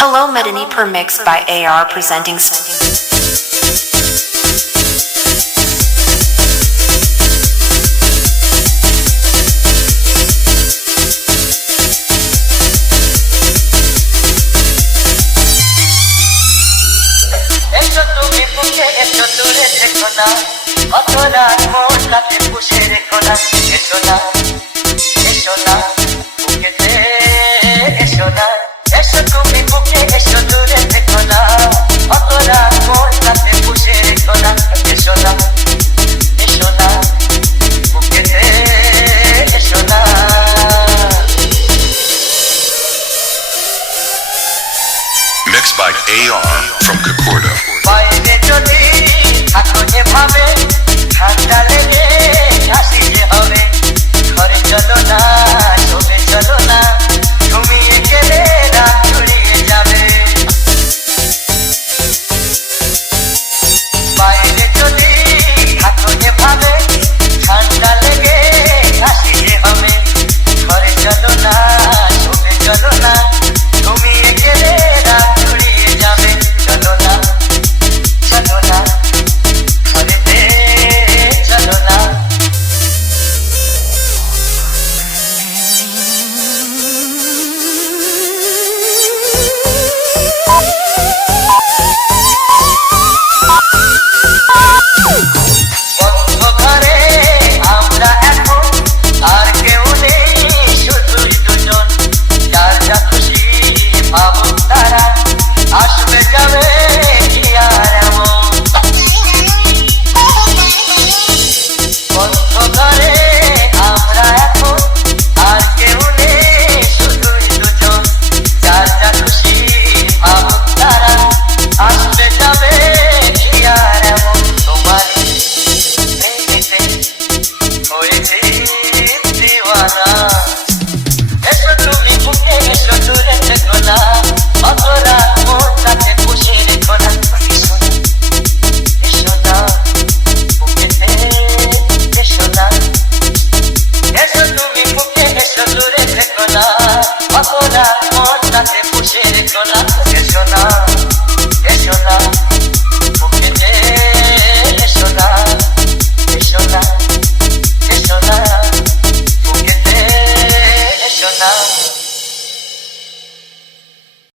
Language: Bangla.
Hello Medini per mix by AR presenting এসো তুমি বুকে এসো দূরে থেকো না অত রাত মন রাতে পুষে রেখো না এসো না এসো না বুকেতে এসো না এসো তুমি বুকে এসো দূরে থেকো না অত রাত মন রাতে পুষে রেখো না এসো না এসো না বুকেতে এসো না Mixed by AR from Kakorda. বাইরে যদি থাকো যেভাবে ঠান্ডা লেগে হাসিতে হবে ঘরে চলো না চলে চলো না ঘুমিয়ে গেলে রাত ছড়িয়ে যাবে বাইরে যদি থাকো যেভাবে ঠান্ডা লেগে হাসিতে হবে ঘরে চলো না চলে চলো না ঘুমিয়ে গেলে রাত ছড়িয়ে যাবে চলো না চলো না ঘরেতে চলো না বন্ধ ঘরে আমরা এখন আর কেউ নেই শুধুই দুজন যার যা খুশি ভাবুক তারা আসবে যাবে কি আর এমন বন্ধ ঘরে আমরা এখন আর কেউ নেই শুধুই দুজন যার যা খুশি ভাবুক তারা আসবে যাবে কি আর এমন তোমার হয়েছে দিওয়ানা এসো তুমি বুকে এসো দূরে থেকো না অত রাত মন রাতে পুষে রেখো না